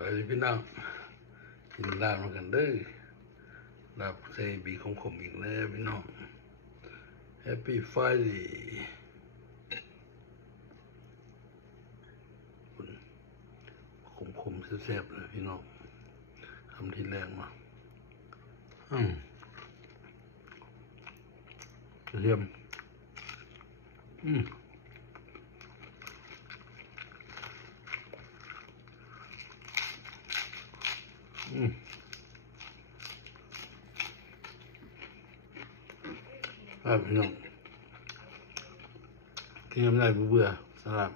ไปพี่น้องกินลาบมากันเด้อลาบใส่บีขมๆอีกแล้วพี่น้อง Happy Friday ขมๆแซ่บๆเลยพี่น้องทำที่แรงมากระเทียมพี่น้องกินน้ำลายเบื่อสลับ